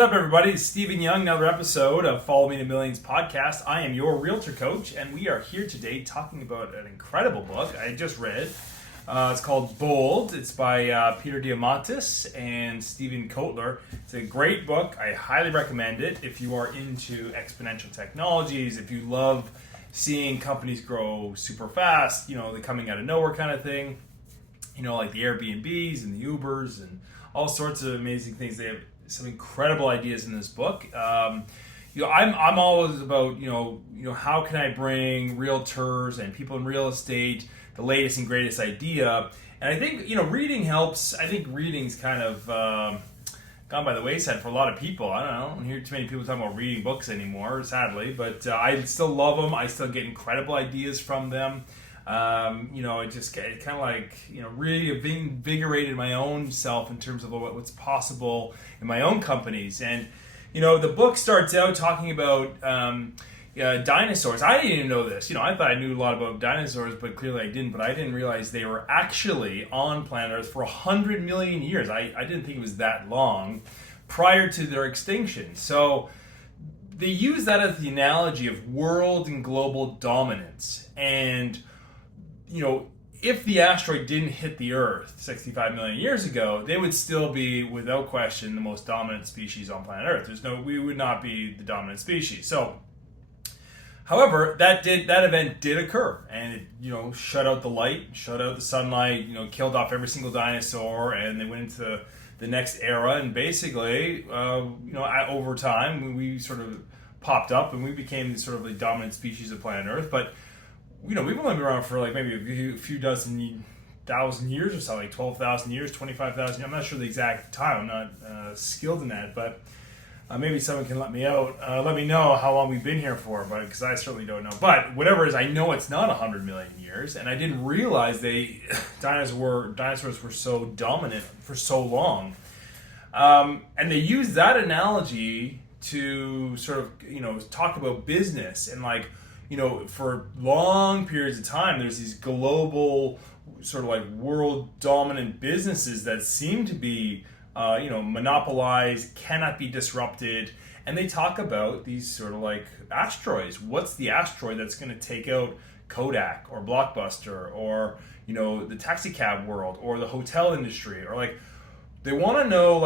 up, everybody? It's Stephen Young, another episode of Follow Me to Millions podcast. I am your realtor coach, and we are here today talking about an incredible book I just read. It's called Bold. It's by Peter Diamandis and Stephen Kotler. It's a great book. I highly recommend it if you are into exponential technologies, if you love seeing companies grow super fast, the coming out of nowhere kind of thing, like the Airbnbs and the Ubers and all sorts of amazing things. They have some incredible ideas in this book. I'm always about how can I bring realtors and people in real estate the latest and greatest idea, and I think reading helps. I think reading's kind of gone by the wayside for a lot of people. I don't hear too many people talking about reading books anymore, sadly, but I still love them. I still get incredible ideas from them. It kind of like, really invigorated my own self in terms of what's possible in my own companies. And, the book starts out talking about dinosaurs. I didn't even know this. I thought I knew a lot about dinosaurs, but clearly I didn't. But I didn't realize they were actually on planet Earth for 100 million years. I didn't think it was that long prior to their extinction. So they use that as the analogy of world and global dominance. And if the asteroid didn't hit the Earth 65 million years ago, they would still be, without question, the most dominant species on planet Earth. We would not be the dominant species. So, however, that event did occur, and it shut out the light, shut out the sunlight, killed off every single dinosaur, and they went into the next era. And basically, over time, we sort of popped up, and we became sort of the dominant species of planet Earth. But we've only been around for like maybe a few dozen thousand years or something, like 12,000 years, 25,000. I'm not sure the exact time. I'm not skilled in that, but maybe someone can let me know how long we've been here for, but because I certainly don't know. But whatever it is, I know it's not 100 million years, and I didn't realize dinosaurs were so dominant for so long. And they use that analogy to sort of talk about business and for long periods of time, there's these global sort of like world dominant businesses that seem to be, monopolized, cannot be disrupted. And they talk about these sort of like asteroids. What's the asteroid that's going to take out Kodak or Blockbuster or, the taxi cab world or the hotel industry? Or they want to know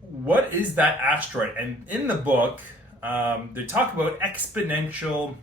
what is that asteroid? And in the book, they talk about exponential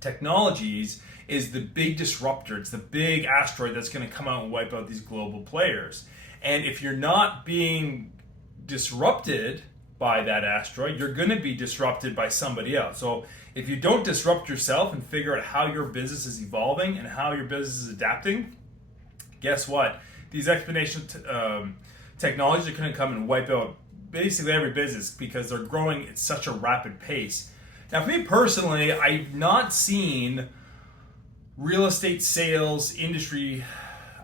technologies is the big disruptor. It's the big asteroid that's going to come out and wipe out these global players. And if you're not being disrupted by that asteroid, you're going to be disrupted by somebody else. So if you don't disrupt yourself and figure out how your business is evolving and how your business is adapting, guess what? These exponential technologies are going to come and wipe out basically every business because they're growing at such a rapid pace. Now, for me personally, I've not seen real estate sales industry.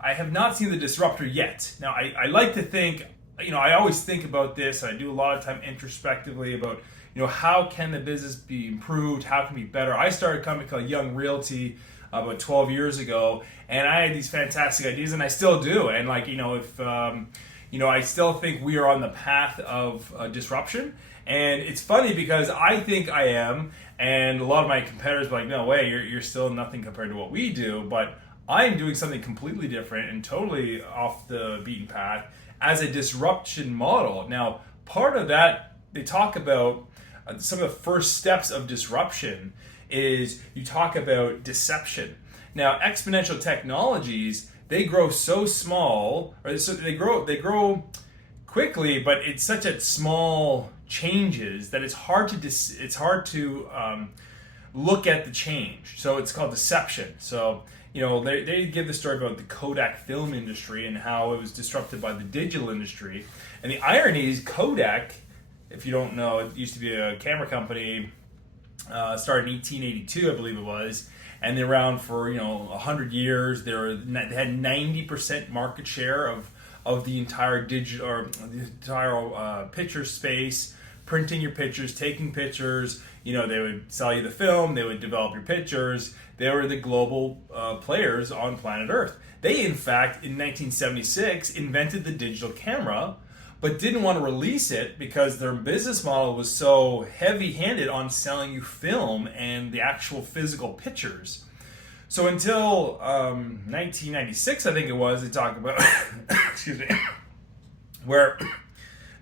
I have not seen the disruptor yet. Now, I like to think, I always think about this. I do a lot of time introspectively about, how can the business be improved? How can it be better? I started a company called Young Realty about 12 years ago, and I had these fantastic ideas, and I still do. And I still think we are on the path of disruption. And it's funny because I think I am, and a lot of my competitors are like, no way, you're still nothing compared to what we do, but I'm doing something completely different and totally off the beaten path as a disruption model. Now, part of that, they talk about some of the first steps of disruption is you talk about deception. Now, exponential technologies, they grow so small, or so they grow quickly, but it's such a small changes that it's hard to look at the change. So it's called deception. So they give the story about the Kodak film industry and how it was disrupted by the digital industry. And the irony is Kodak, if you don't know, it used to be a camera company, started in 1882, I believe it was, and they're around for 100 years. They had 90% market share of the entire digital or the entire picture space, printing your pictures, taking pictures. They would sell you the film, they would develop your pictures. They were the global players on planet Earth. They, in fact, in 1976, invented the digital camera, but didn't want to release it because their business model was so heavy-handed on selling you film and the actual physical pictures. So until 1996, I think it was, they talked about, excuse me, where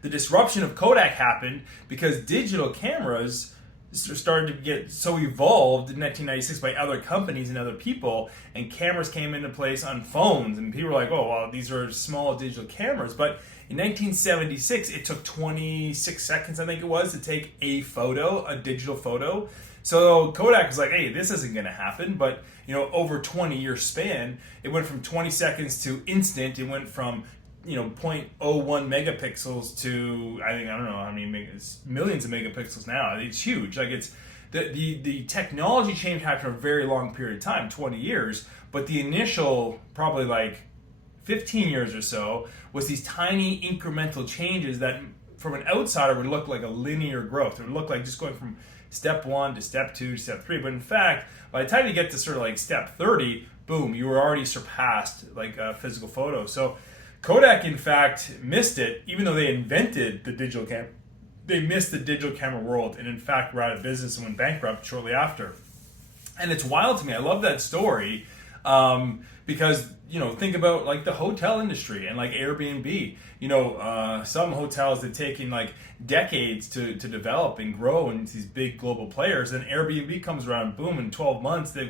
the disruption of Kodak happened because digital cameras started to get so evolved in 1996 by other companies and other people, and cameras came into place on phones, and people were like, oh, well, these are small digital cameras. But in 1976, it took 26 seconds, I think it was, to take a photo, a digital photo. So Kodak was like, hey, this isn't going to happen. But, over a 20-year span, it went from 20 seconds to instant. It went from, 0.01 megapixels to, I don't know how many, millions of megapixels now. It's huge. Like, it's the technology change after a very long period of time, 20 years. But the initial, probably like 15 years or so, was these tiny incremental changes that from an outsider would look like a linear growth. It would look like just going from step 1 to step 2 to step 3. But in fact, by the time you get to sort of like step 30, boom, you were already surpassed like a physical photo. So Kodak, in fact, missed it, even though they invented the digital camera. They missed the digital camera world, and in fact were out of business and went bankrupt shortly after. And it's wild to me. I love that story because, think about like the hotel industry and like Airbnb. Some hotels have taken like decades to develop and grow into these big global players. And Airbnb comes around, boom, in 12 months, they're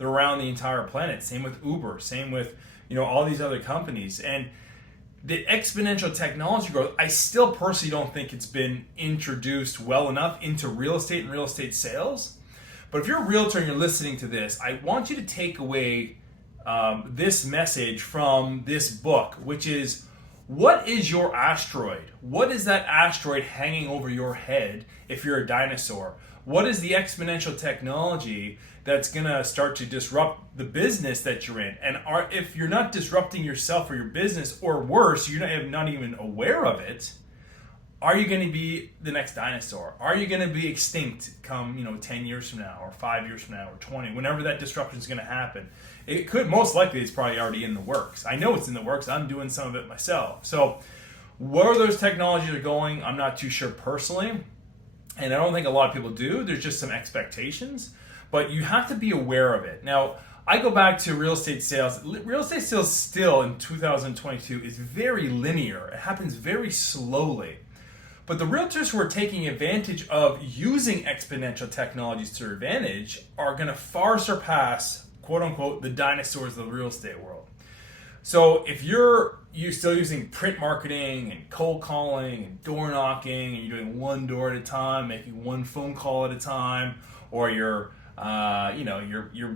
around the entire planet. Same with Uber, same with, all these other companies. And the exponential technology growth, I still personally don't think it's been introduced well enough into real estate and real estate sales. But if you're a realtor and you're listening to this, I want you to take away this message from this book, which is, what is your asteroid? What is that asteroid hanging over your head if you're a dinosaur? What is the exponential technology that's going to start to disrupt the business that you're in? And if you're not disrupting yourself or your business, or worse, you're not even aware of it, are you going to be the next dinosaur? Are you going to be extinct come 10 years from now, or 5 years from now, or 20, whenever that disruption is going to happen? It could, most likely, it's probably already in the works. I know it's in the works. I'm doing some of it myself. So where those technologies are going, I'm not too sure personally. And I don't think a lot of people do. There's just some expectations. But you have to be aware of it. Now, I go back to real estate sales. Real estate sales still in 2022 is very linear. It happens very slowly. But the realtors who are taking advantage of using exponential technologies to their advantage are going to far surpass, quote unquote, the dinosaurs of the real estate world. So if you're still using print marketing and cold calling and door knocking, and you're doing one door at a time, making one phone call at a time, or you're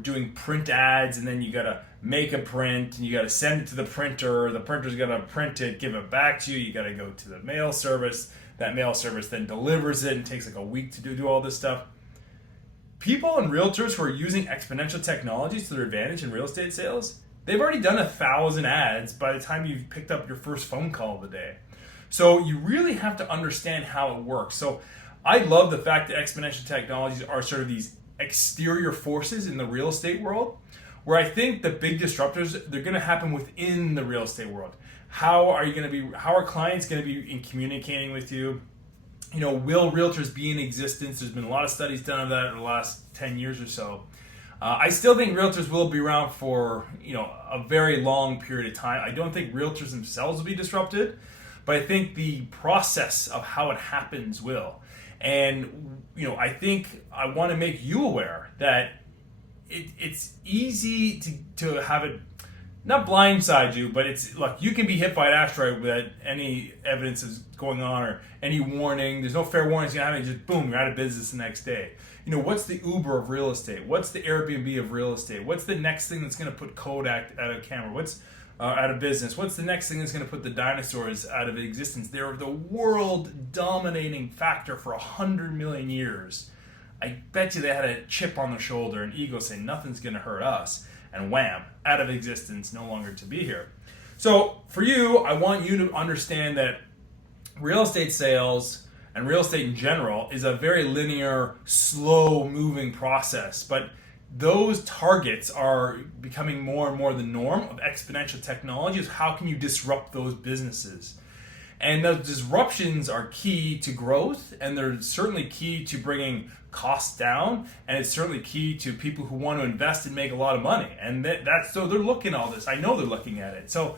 doing print ads, and then you gotta make a print and you gotta send it to the printer. The printer's gonna print it, give it back to you. You gotta go to the mail service. That mail service then delivers it and takes like a week to do all this stuff. People and realtors who are using exponential technologies to their advantage in real estate sales, they've already done 1,000 ads by the time you've picked up your first phone call of the day. So you really have to understand how it works. So I love the fact that exponential technologies are sort of these exterior forces in the real estate world, where I think the big disruptors, they're going to happen within the real estate world. How are clients going to be in communicating with you? Will realtors be in existence? There's been a lot of studies done of that in the last 10 years or so. I still think realtors will be around for a very long period of time. I don't think realtors themselves will be disrupted, but I think the process of how it happens will. And I think I want to make you aware that it's easy to have it not blindside you, but you can be hit by an asteroid without any evidence is going on or any warning. There's no fair warning. It's gonna happen. Just boom, you're out of business the next day. What's the Uber of real estate? What's the Airbnb of real estate? What's the next thing that's gonna put Kodak out of camera? What's out of business? What's the next thing that's gonna put the dinosaurs out of existence? They're the world dominating factor for 100 million years. I bet you they had a chip on their shoulder, an ego saying nothing's gonna hurt us. And wham, out of existence, no longer to be here. So for you, I want you to understand that real estate sales and real estate in general is a very linear, slow-moving process. But those targets are becoming more and more the norm of exponential technology. Is how can you disrupt those businesses? And the disruptions are key to growth, and they're certainly key to bringing costs down, and it's certainly key to people who want to invest and make a lot of money. And that's so they're looking at all this. I know they're looking at it. So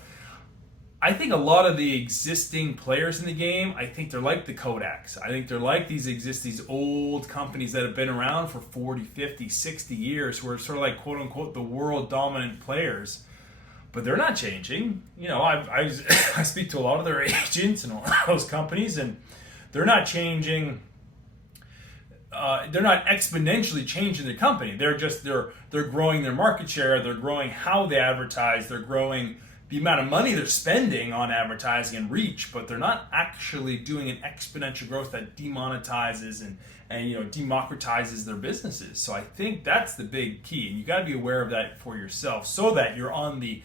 I think a lot of the existing players in the game, I think they're like the Kodaks. I think they're like these old companies that have been around for 40, 50, 60 years, who are sort of like, quote unquote, the world dominant players. But they're not changing. I speak to a lot of their agents and a lot of those companies, and they're not changing. They're not exponentially changing their company. They're growing their market share. They're growing how they advertise. They're growing the amount of money they're spending on advertising and reach. But they're not actually doing an exponential growth that demonetizes and democratizes their businesses. So I think that's the big key, and you got to be aware of that for yourself, so that you're on the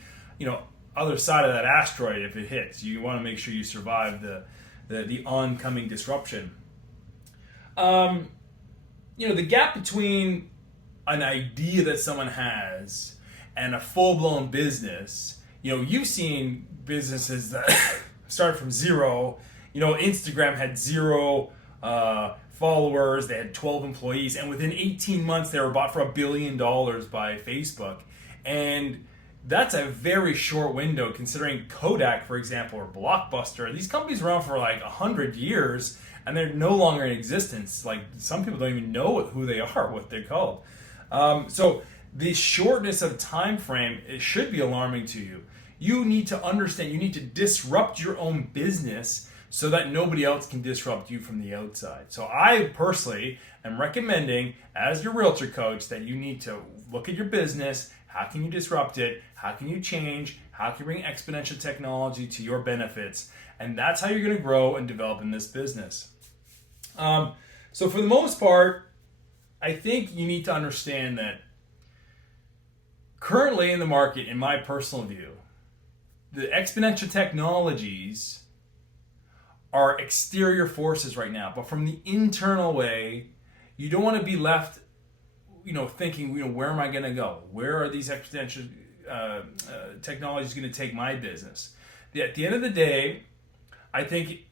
other side of that asteroid if it hits. You want to make sure you survive the oncoming disruption. The gap between an idea that someone has and a full-blown business, you've seen businesses that start from zero. Instagram had zero followers, they had 12 employees, and within 18 months they were bought for $1 billion by Facebook. And that's a very short window, considering Kodak, for example, or Blockbuster. These companies were around for like 100 years, and they're no longer in existence. Like, some people don't even know who they are, what they're called. So the shortness of time frame, it should be alarming to you. You need to understand, you need to disrupt your own business so that nobody else can disrupt you from the outside. So I personally am recommending, as your realtor coach, that you need to look at your business. How can you disrupt it? How can you change? How can you bring exponential technology to your benefits? And that's how you're going to grow and develop in this business. So for the most part, I think you need to understand that currently in the market, in my personal view, the exponential technologies are exterior forces right now. But from the internal way, you don't want to be left thinking, where am I going to go? Where are these exponential technologies going to take my business? At the end of the day, I think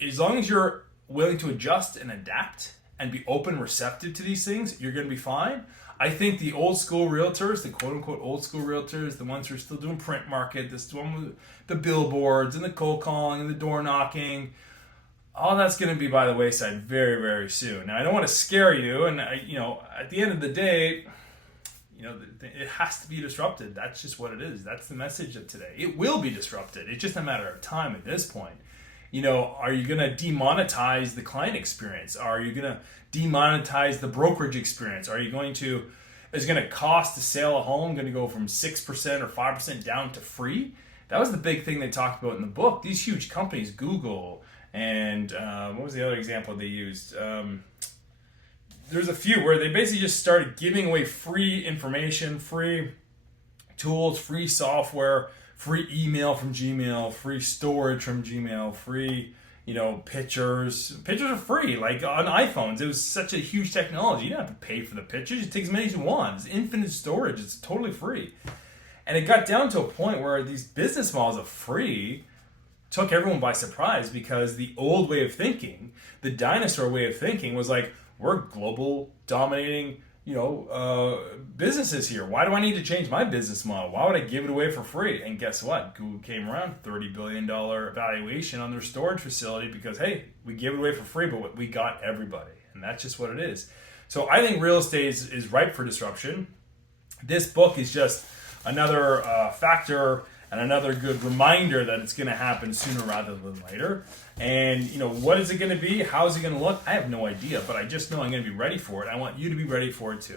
as long as you're willing to adjust and adapt and be open and receptive to these things, you're going to be fine. I think the old school realtors, the quote unquote old school realtors, the ones who are still doing print market, this one with the billboards and the cold calling and the door knocking, all that's going to be by the wayside very, very soon. Now, I don't want to scare you, and at the end of the day, it has to be disrupted. That's just what it is. That's the message of today. It will be disrupted. It's just a matter of time at this point. Are you going to demonetize the client experience? Are you going to demonetize the brokerage experience? Is it going to cost to sell a home going to go from 6% or 5% down to free? That was the big thing they talked about in the book. These huge companies, Google, and what was the other example they used? There's a few where they basically just started giving away free information, free tools, free software, free email from Gmail, free storage from Gmail, free, pictures. Pictures are free, like on iPhones. It was such a huge technology. You don't have to pay for the pictures. You take as many as you want. It's infinite storage. It's totally free. And it got down to a point where these business models of free took everyone by surprise, because the old way of thinking, the dinosaur way of thinking, was like, we're global dominating, businesses here. Why do I need to change my business model? Why would I give it away for free? And guess what? Google came around, $30 billion valuation on their storage facility, because, hey, we give it away for free, but we got everybody. And that's just what it is. So I think real estate is ripe for disruption. This book is just another factor and another good reminder that it's going to happen sooner rather than later. And, what is it going to be? How is it going to look? I have no idea, but I just know I'm going to be ready for it. I want you to be ready for it too.